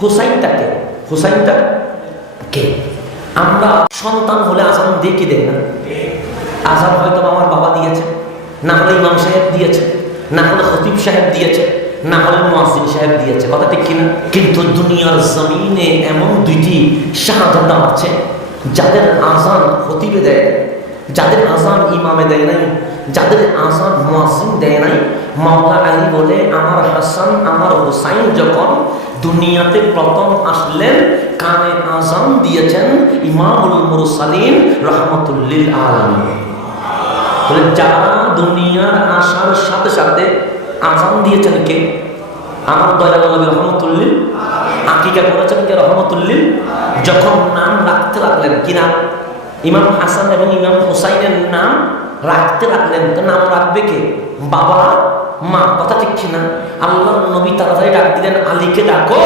হুসাইনটাকে হুসাইনটা কে? আমরা সন্তান হলে আজান দিয়ে কি দেয় না? আজান হয়তো আমার বাবা দিয়েছে, না হলে ইমাম সাহেব দিয়েছে, না হলে খতিব সাহেব দিয়েছে, না হলে মুয়াজ্জিন সাহেব দিয়েছে। কথা ঠিক কিনা? কিন্তু দুনিয়ার জমিনে এমন দুইটি শাহাদাত আছে যাদের আজান খতিবে দেয়, যাদের আজান ইমামে দেয় নাই, যাদের আজান মুয়াজ্জিন দেয় নাই। মাওলা আলী বলে, আমার হাসান আমার হুসাইন যখন দুনিয়াতে প্রথম আসলেন কানে আজান দিয়েছেন ইমামুল মুরসালিন রাহমাতুল লিল আলামিন। বলে যারা দুনিয়ার আসার সাথে সাথে আজান দিয়েছেন কে? আমার দয়াল নবী রাহমাতুল লিল আকিকা করেছেন কে? রাহমাতুল লিল। যখন নাম রাখতে লাগলেন, কি নাম? ইমাম হাসান এবং ইমাম হুসাইনের নাম রাখতে লাগলেন, তো নাম রাখবে কে? বাবা মা। কথা ঠিক কিনা? আল্লাহ নবী তাড়াতাড়ি ডাক দিলেন, আলীকে ডাকো,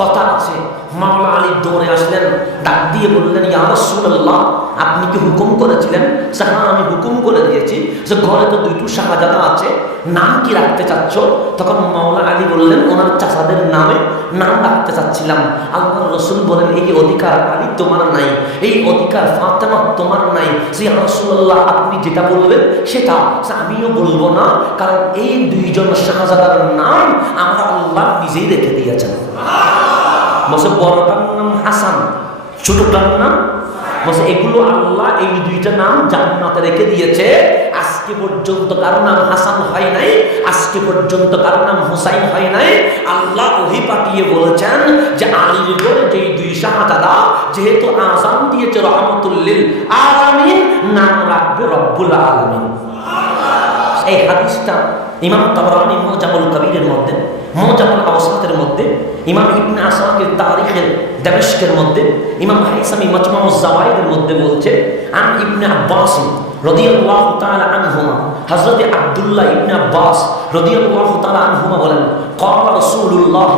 কথা আছে। মাওলা আলী দৌড়ে আসলেন, ডাক দিয়ে বললেন, ইয়া রাসূলুল্লাহ, আপনি কি হুকুম করেছিলেন? হ্যাঁ, আমি হুকুম করে দিয়েছি যে ঘরে তো দুইটু শাহজাদা আছে, নাম কি রাখতে চাচ্ছ? তখন মাওলা আলী বললেন, ওনার চাচাদের নামে নাম রাখতে চাচ্ছিলাম। আল্লাহ রসুল বলেন, এই অধিকার আলী তোমার নাই, এই অধিকার ফাতেমা তোমার নাই। যে ইয়া রাসূলুল্লাহ, আপনি যেটা বলবেন সেটা আমিও বলবো না, কারণ এই দুইজন শাহজাদার নাম আমার আল্লাহ নিজেই রেখে দিয়েছেন। বসে বড়টার নাম হাসান, ছোটটার নাম বসে, এগুলো আল্লাহ এই দুইটা নাম জান্নাতে রেখে দিয়েছে। আজকে পর্যন্ত কারো নাম হাসান হয় নাই, আজকে পর্যন্ত কারো নাম হুসাইন হয় নাই। আল্লাহ ওহী পাঠিয়ে বলেছেন যে আলীর ঘরে যেই দুই শাহজাদা যেহেতু আযান দিয়েছে রাহমাতুল লিল আলামিন, নাম রাখবে রব্বুল আলামিন। এই হাদিসটা ইমাম তাবরানী মুজামুল কবিরের মধ্যে, মুজামুল আওসাতের মধ্যে, ইমাম ইবনে আসাকির তারিখের দামেশকের মধ্যে, ইমাম হাইসামি মাজমাউজ জাওয়ায়েদের মধ্যে বলছে, আন ইবনে আব্বাস রাদিয়াল্লাহু তাআলা আনহুমা, হযরত আব্দুল্লাহ ইবনে আব্বাস রাদিয়াল্লাহু তাআলা আনহুমা বলেন, ক্বালা রাসূলুল্লাহ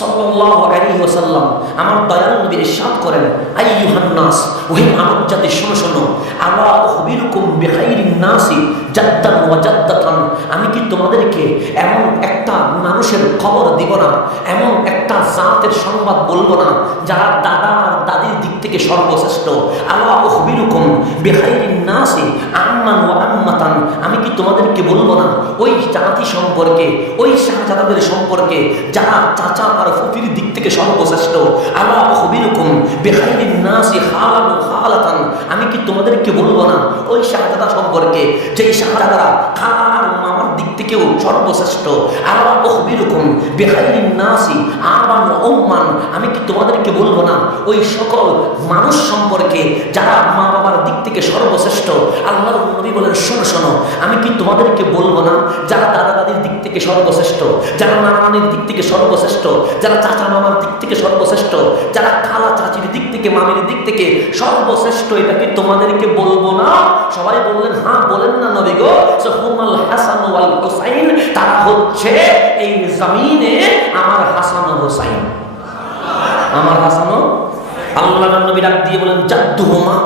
সাল্লাল্লাহু আলাইহি ওয়াসাল্লাম, আমার দয়াল নবী ইরশাদ করেন, আইয়ুহান নাস, ওহে মানব জাতি শোনো শোনো, আলা উখবিরুকুম বিখাইরিন নাসি জাদ্দান ওয়া জাদ্দাতান, আমি কি তোমাদেরকে এমন একটা মানুষের খবর দিব না, এমন একটা জাতের সংবাদ বলবো না যারা দাদা আর দাদির দিক থেকে সর্বশ্রেষ্ঠ? আলা উখবিরুকুম বিখাইরিন নাসি আম্মান ওয়া আম্মাতান, আমি কি তোমাদেরকে বলবো না ওই জাতি সম্পর্কে, ওই শাহজাদাদের সম্পর্কে যারা চাচা আর ফুফির দিক থেকে সর্বশ্রেষ্ঠ? আলা উখবিরুকুম বিখাইরিন নাসি খালান ওয়া খালাতান, আমি কি তোমাদেরকে বলবো না ওই শাহজাদা সম্পর্কে যেই শাহজাদারা খালা আর মামার দিক থেকেও সর্বশ্রেষ্ঠ? আলা উখবিরুকুম বিখাইরিন নাসি আবান ওয়া উম্মান, আমি কি তোমাদেরকে বলবো না ওই সকল মানুষ সম্পর্কে যারা মা বাবার দিক থেকে সর্বশ্রেষ্ঠ? আল্লাহর নবী বলেন, শোনো শোনো, আমি কি তোমাদেরকে বলবো না যারা দাদা দাদির দিক থেকে সর্বশ্রেষ্ঠ, যারা নানা নানির দিক থেকে সর্বশ্রেষ্ঠ, যারা চাচা মামার দিক থেকে সর্বশ্রেষ্ঠ, যারা খালা চাচির দিক থেকে মামির দিক থেকে সর্বশ্রেষ্ঠ? এটা কি তোমাদেরকে বলবো না? সবাই বললেন, হ্যাঁ। বলেন না নবী গো, হুমাল হাসান ওয়াল হুসাইন, তারা হচ্ছে এই জমিনে আমার হাসান ও হুসাইন, আমার হাসান ও। আল্লাহর নবী ডাক দিয়ে বলেন, জাদ্দুহুমা,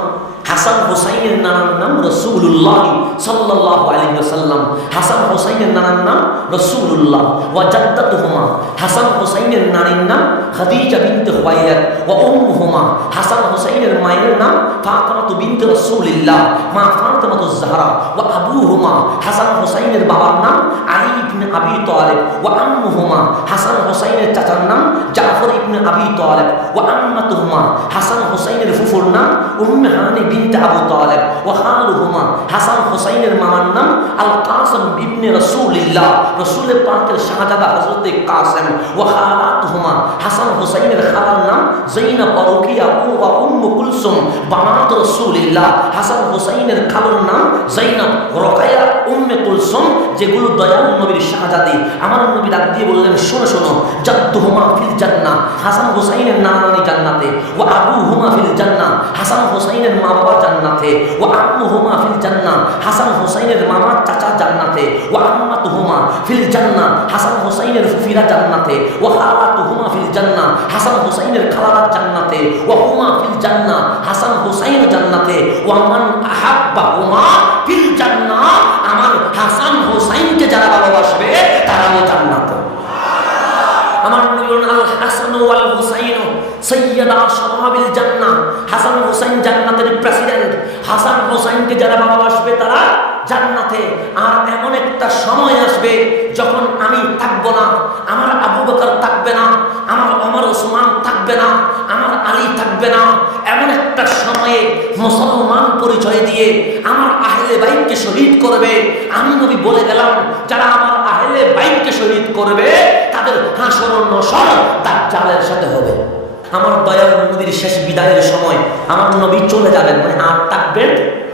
হাসান হুসাইনের নানার নাম রাসূলুল্লাহ সাল্লাল্লাহু আলাইহি ওয়াসাল্লাম। হাসান হুসাইনের নানার নাম রাসূলুল্লাহ। ওয়া জাদ্দাতুহুমা, হাসান হুসাইনের নানীর নাম খাদিজা বিনতে খুয়াইলিদ। ওয়া উম্মুহুমা, হাসান হুসাইনের মায়ের নাম ফাতিমাতু বিনতে রাসূলিল্লাহ, মা ফাতিমাতুজ জাহরা। ওয়া আবুহুমা, হাসান হুসাইনের বাবার নাম আলী ইবনে আবি তালিব। ওয়া আম্মুহুমা, হাসান হুসাইনের চাচার নাম জাফর ইবনে আবি তালিব। ওয়া আম্মাতুহুমা, হাসান হুসাইনের ফুফুর নাম উম্মে হানি বিনতে আবু তালিব। ওয়া খালুহুমা, হাসান হুসাইনের মামার নাম আল কাসিম ইবনে রাসূলিল্লাহ, রাসূলের পাকের শাহজাদা হযরত কাসিম। ওয়া খালাতুহুমা, হাসান হুসাইনের খালার নাম যায়নাব ওয়া রুকিয়া ওয়া উম্মু কুলসুম বানাত রাসূলিল্লাহ, হাসান হুসাইনের খালার নাম যায়নাব, রুকায়া, উম্মে কুলসুম, যেগুলো দয়াল নবীর শাহজাদি। আমার নবী ডাক দিয়ে বললেন, শোনো শোনো, জাদ্দুহুমা ফিল জান্নাহ, হাসান হুসাইনের নানা নানি জান্নাতে। ওয়া আবুহুমা ফিল জান্নাহ, হাসান হুসাইনের মা বাবা জান্নাতে। ওয়া আম্মুহুমা ফিল জান্নাহ, হাসান হুসাইনের মামা চাচা জান্নাতে। ওয়া আম্মাতুহুমা ফিল জান্নাহ, হাসান হুসাইনের ফুফিরা জান্নাতে। ওয়া খালাতুহুমা ফিল জান্নাহ, হাসান হুসাইনের খালারা জান্নাতে। ওয়া হুমা ফিল জান্নাহ, হাসান হুসাইন জান্নাতে। ওয়া মান আহাব্বাহুমা ফিল জান্নাহ, আমার হাসান হুসাইনকে যারা ভালোবাসবে তারাও জান্নাতে। আমার নবী আল হাসান ওয়াল হুসাইন সৈয়দা শাবাবিল জান্নাহ, হাসান হোসেন জান্নাতের প্রেসিডেন্ট। হাসান হোসেনকে যারা ভালোবাসবে তারা জান্নাতে। আর এমন একটা সময় আসবে যখন আমি থাকবো না, আমার আবু বকর থাকবে না, আমার ওমর ওসমান থাকবে না, আমার আলী থাকবে না। এমন একটা সময়ে মুসলমান পরিচয় দিয়ে আমার আহলে বাইতকে শহীদ করবে। আমি নবী বলে গেলাম, যারা আমার আহলে বাইতকে শহীদ করবে তাদের হাসর ও নসর দাজ্জালের সাথে হবে। আমার দয়াল নবীর শেষ বিদায়ের সময় আমার নবী চলে যাবেন, মানে আর থাকবেন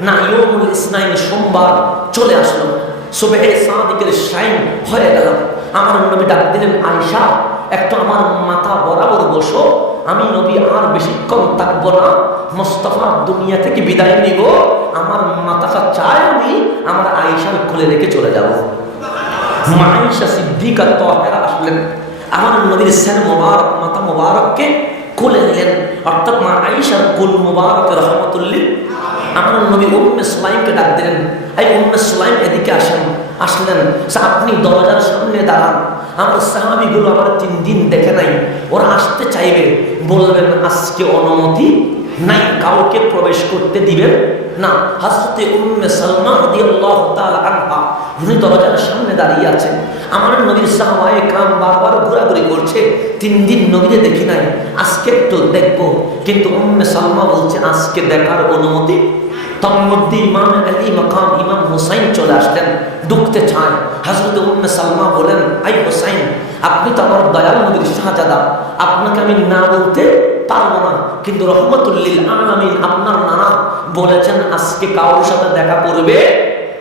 না। ইয়ৌমুল ইসনাইন, সোমবার চলে আসলো, সুবহে সাদিকের শাইন হয়ে গেল। আমার নবী ডাক দিলেন, আয়েশা একটু আমার মাথা বরাবর বসো, আমি নবী আর বেশিক্ষণ থাকবো না, মুস্তাফা দুনিয়া থেকে বিদায় নিব, আমার মাথাটা চাই আমি আমার আয়েশার কোলে রেখে চলে যাব। মা আয়েশা সিদ্দিকা তাহেরা আসলেন, আমার নবীর সেন মোবারক, মাথা মোবারককে কোলে নিলেন, অর্থাৎ মা আয়েশার কুল মোবারক রহমতুল্লিল। আমার নবী উম্মে সুলাইমকে ডাক দিলেন, এই উম্মে সুলাইম এদিকে আসেন। আসলেন, আপনি দরজার সামনে দাঁড়ান, আমার সাহাবীগুলো আমার 3 দিন দেখে নাই, ওরা আসতে চাইবে, বলবেন আজকে অনুমতি নাই, কাউকে প্রবেশ করতে দিবেন না। হযরতে উম্মে সালমা রাদিয়াল্লাহু তাআলা আনহা উনি দরজার সামনে দাঁড়িয়ে আছেন। আমার নবীর সাহাবায়ে کرام বারবার ঘোরাঘুরি করছে, 3 দিন নবীকে দেখি নাই, আজকে একটু দেখবো। কিন্তু উম্মে সালমা বলছে আজকে দেখার অনুমতি। তন্মধ্যে ইমাম আলী মাকাম ইমাম হুসাইন চলে আসলেন, ঢুকতে চায়। হযরতে উম্মে সালমা বলেন, আই হুসাইন, আপনি তো আমার দয়াল নবীর শাহজাদা, আপনাকে আমি না বলতে পারবো না, কিন্তু রহমতুল্লিল আলামিন আপনার নানা বলেছেন আজকে কারোর সাথে দেখা করবে।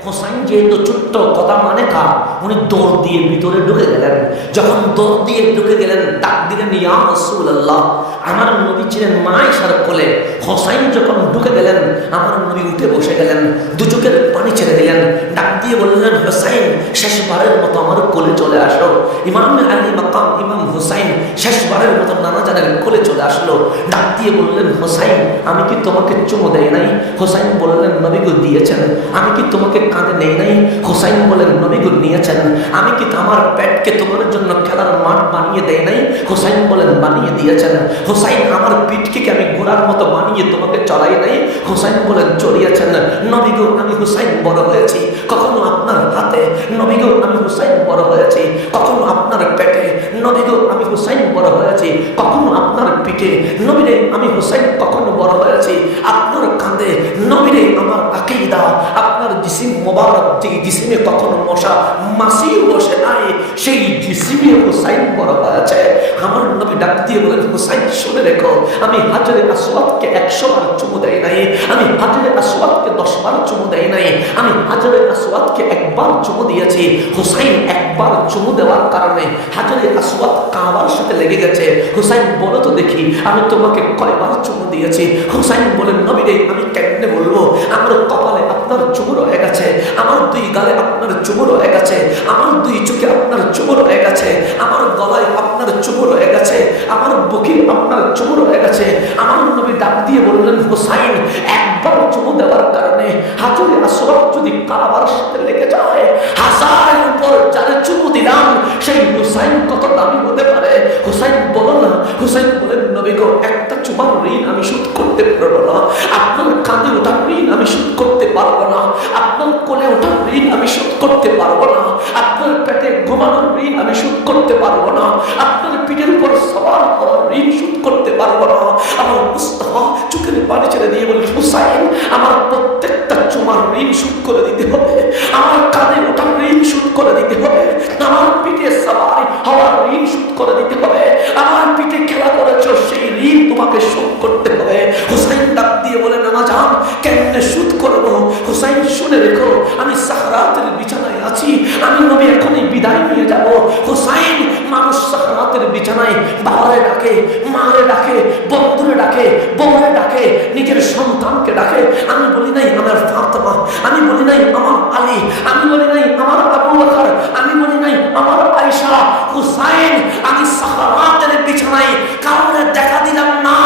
হোসাইন যেহেতু ছোট্ট কথা মানে কা, উনি দৌড় দিয়ে ভিতরে ঢুকে গেলেন। যখন দৌড় দিয়ে ঢুকে গেলেন, ডাক দিলেন, ইয়া রাসূলুল্লাহ। আমার নবী ছিলেন মা আয়েশার কোলে। হোসাইন যখন ঢুকে গেলেন, আমার নবী উঠে বসে গেলেন, দু চোখের পানি ছেড়ে দিলেন, ডাক দিয়ে বললেন, হোসাইন শেষবারের মতো আমার কোলে চলে আসো। ইমাম আলী মাকাম ইমাম হুসাইন শেষবারের মতো নানা জানের কোলে চলে আসলো, ডাক দিয়ে বললেন, হোসাইন আমি কি তোমাকে চুমু দেই নাই? হোসাইন বললেন, নবী গো দিয়েছেন। আমি কি তোমাকে কাঁধে নেই নাই? হোসাইন বলেন, নবী গো নিয়েছেন। আমি কি আমার পেটকে তোমার জন্য খেলার মাঠ বানিয়ে দেই নাই? হোসাইন বলেন, বানিয়ে দিয়েছেন। হোসাইন আমার পিঠকে কি আমি ঘোড়ার মতো বানিয়ে তোমাকে চলাই নাই? হোসাইন বলেন, চড়িয়েছেন। নবী গো আমি হোসাইন বড় হয়েছি কখনো আপনার হাতে, নবী গো আমি হোসাইন বড় হয়েছি কখনো আপনার পেটে, নবী গো আমি হোসাইন বড় হয়েছি কখনো আপনার পিঠে, নবীরে আমি হোসাইন কখনো বড় হয়েছি আপনার কাঁধে, নবীরে আমার আকীদা আপনার জিসিম মোবারক, যে জিসিমে কখনো মশা মাছিও বসে নাই, সেই জিসিমে হোসাইন বড় হয়েছে। আমার নবী ডাক দিয়ে বলেন, হোসাইন শুনে রেখো, আমি হাজরে আসওয়াদকে 100 বার চুমু দেই নাই, আমি হাজরে আসওয়াদকে 10 বার চুমু দেই নাই, আমি হাজরে আসওয়াদকে 1 বার চুমু দিয়েছি। হোসাইন 1 বার চুমু দেওয়ার কারণে হাজরে আসওয়াদ কাবার সাথে লেগে গেছে। হোসাইন বলো তো দেখি, আমি তোমাকে কয়বার চুমু দিয়েছি? হোসাইন বলেন, নবী রে আমি কেমনে বলবো, আমার কপালে আপনার চুমু রয়ে গেছে, আমার 2 গালে আপনার চুমু রয়ে গেছে, আমার 2 চোখে আপনার চুমু রয়ে গেছে, আমার গলায় আপনার চুমু রয়ে গেছে, আমার বুকে আপনার চুমু রয়ে গেছে। আমার নবী ডাক দিয়ে বললেন, হোসাইন 1 বার চুমু দেওয়ার কারণে হাজরে আসওয়াদ যদি কাবার সাথে লেগে যায়, 1000 উপর যারা চুমু দিলাম সেই হোসাইন কত দামি হতে পারে? হোসাইন বলো না। হোসাইন বলেন, নবী গো একটা চুমার ঋণ আমি শোধ করতে পারবো না, আপনার কাঁধে ওঠার ঋণ আমি শোধ করতে পারবো না, আপনার কোলে ওঠার ঋণ আমি শোধ করতে পারবো না, আপনার পেটে ঘুমানোর ঋণ আমি শোধ করতে পারবো না, আপনার পিঠের উপর সওয়ার হওয়ার ঋণ শোধ করতে পারবো না। আমার মুস্তাফা চোখের পানি ছেড়ে দিয়ে বলেন, হোসাইন আমার প্রত্যেকটা চুমার ঋণ শোধ করে দিতে হবে, আমার কাঁধে ওঠার ঋণ শোধ করে দিতে হবে, আমার পিঠে সওয়ার হওয়ার ঋণ শোধ করে দিতে হবে, আমার পিঠে খেলা করেছো সেই ঋণ তোমাকে শোধ করতে হবে। হোসাইন ডাক দিয়ে বলেন, আমাজান কেমনে শোধ করবো? হোসাইন শুনে রেখো, আমি সাকরাতের বিছানায় আছি, আমি নবী এখনই বিদায় নিয়ে যাব। হোসাইন মানুষ সাকরাতের বিছানায় বাবারে ডাকে, মারে ডাকে, বন্ধুরে ডাকে, বউরে ডাকে, নিজের সন্তানকে ডাকে। আমি বলি নাই আমার ফাতেমা, আমি বলি নাই আমার আলী, আমি বলি নাই আমার আবু বকর, আমি বলি নাই আমার আয়েশা। হোসাইন আমি সাকরাতের বিছানায় কাউকে দেখা দিলাম না,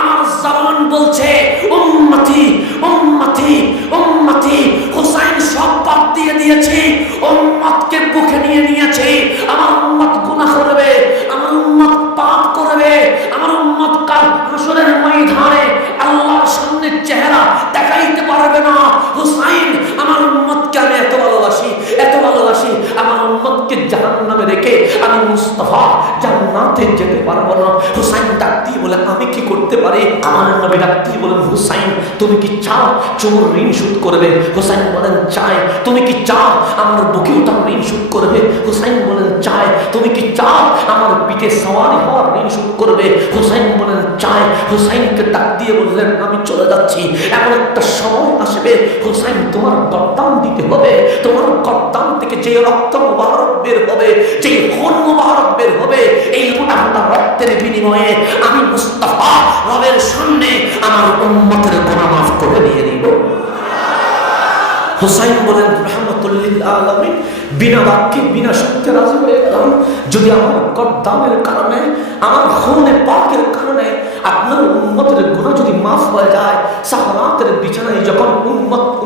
আমার জবান বলছে উম্মতি উম্মতি উম্মতি। হোসাইন সব বাদ দিয়ে দিয়েছে, উম্মতকে বুকে নিয়ে নিয়েছে। আমার উম্মত গুনাহ করবে, আমার উম্মত পাপ করবে, আমার উম্মত বলে আমি কি করতে পারি? আমার নবী ডাক দিয়ে বলেন, হুসাইন তুমি কি চাও চোর ঋণ শোধ করবে? হুসাইন বলেন চাই। তুমি কি চাও আমার বুকে ওঠার ঋণ শোধ করবে? হুসাইন বলেন চাই। তুমি কি চাও আমার পিঠে সওয়ারি হওয়ার ঋণ শোধ করবে? হুসাইন বলেন চাই। হুসাইনকে ডাক দিয়ে বললেন, আমি চলে যাচ্ছি, এমন একটা সময় আসবে হুসাইন তোমার গর্দান দিতে হবে। তোমার গর্দান থেকে যে রক্ত মুবারক বের হবে, যে খুন মুবারক বের হবে, এই মোটা রক্তের বিনিময়ে আমি মুস্তাফা রবের সামনে আমার উম্মতের গুনাহ মাফ করে দিয়ে দিব। হুসাইন বলেন রাহমাতুল লিল আলামিন, বিনা বাক্যে বিনা শর্তে রাজি হয়ে গেলাম। যদি আমার গর্দানের কারণে, আমার খুনে পাকের কারণে আপনার উম্মতের গুনাহ যদি মাফ হয়ে যায়, সাহাবাতের বিছানায় যখন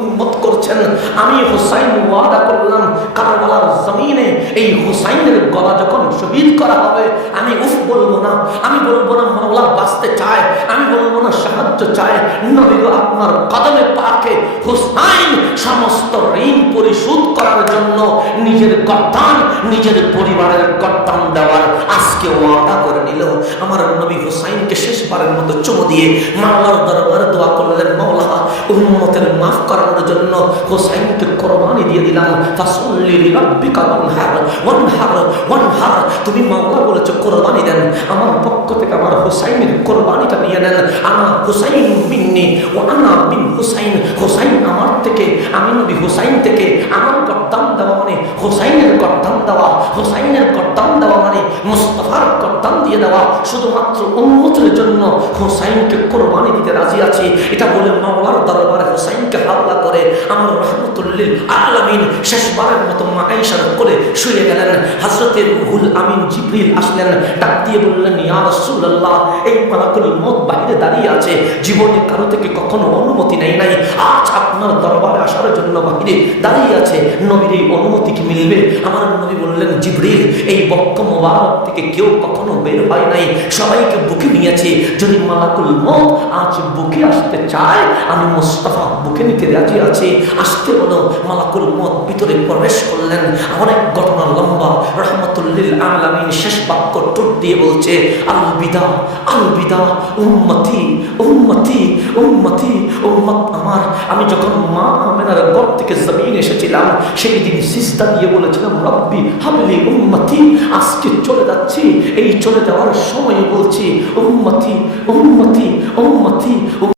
উম্মত করছেন, আমি হুসাইন ওয়াদা করলাম কারবালার জমিনে এই হুসাইনের গলা যখন শহীদ করা হবে, আমি উফ বলবো না, আমি বলবো না মাওলা বাঁচতে চায়, আমি বলবো না সাহায্য চায়। নবী গো আপনার কদমে পাকে হুসাইন সমস্ত ঋণ পরিশোধ করার জন্য নিজের গর্দান, নিজের পরিবারের গর্দান দেওয়ার আজকে ওয়াদা করে নিল। আমার নবী হুসাইনকে শেষবারের মতো চুমু দিয়ে মাওলার দরবারে দোয়া করলেন, মাওলা উম্মতের মাফ করানোর জন্য হুসাইনকে কোরবানি দিয়ে দিলাম। ফাসাল্লি লিরাব্বিকা ওয়ানহার ওয়ানহার ওয়ানহার, তুমি মাওলা বলেছো কোরবানি দেন, আমার পক্ষ থেকে আমার হুসাইনের কোরবানিটা নিয়ে নেন। আনা হুসাইন মিন্নি ওয়া আনা মিন হুসাইন, হুসাইন আমার থেকে, আমি নবী হুসাইন থেকে। আমার গর্দান দেওয়া মানে হুসাইনের গর্দান দেওয়া, হুসাইনের গর্দান দেওয়া মানে মুস্তাফার গর্দান দিয়ে দেওয়া। শুধুমাত্র উম্মতের জন্য হুসাইনকে কোরবানি দিতে রাজি আছি, এটা বলে মাওলার দরবারে হুসাইনকে হাওলা করে আমার রাহমাতুল লিল আলামিন শেষবারের মতো মা আয়েশার কোলে শুয়ে গেলেন। হযরতে রুহুল আমিন জিবরিল আসলেন, ডাক দিয়ে বললেন, ইয়া রাসূলুল্লাহ, এই মালাকুল মউত বাইরে দাঁড়িয়ে আছে, জীবনে কারো থেকে কখনো অনুমতি নেই নাই, আজ আপনার দরবারে আসার জন্য বাইরে দাঁড়িয়ে আছে, নবীর এই অনুমতি কি মিলবে? আমার নবী বললেন, জিবরিল, এই বক্ষ মোবারক থেকে কেউ কখনো বের হয় নাই, সবাইকে বুকে নিয়েছে, যদি মালাকুল মউত আজ বুকে আসতে চায়, আমি মুস্তাফা বুকে নিতে রাজি আছি, আসতে বলো। মালাকুল মউত ভিতরে প্রবেশ করলেন। অনেক ঘটনা লম্বা। রাহমাতুল লিল আলামিন শেষ বাক্য টুট দিয়ে বলছে, আলবিদা আলবিদা উম্মতি উম্মতি উম্মতি উম্মত আমার। আমি যখন মা আমেনার ঘর থেকে জমিন এসেছিলাম, সেই দিন সিজদা দিয়ে বলেছিলাম, রব্বি হাবলি উম্মতি। আজকে চলে যাচ্ছি, এই চলে যাওয়ার সময় বলছি, উম্মতি উম্মতি উম্মতি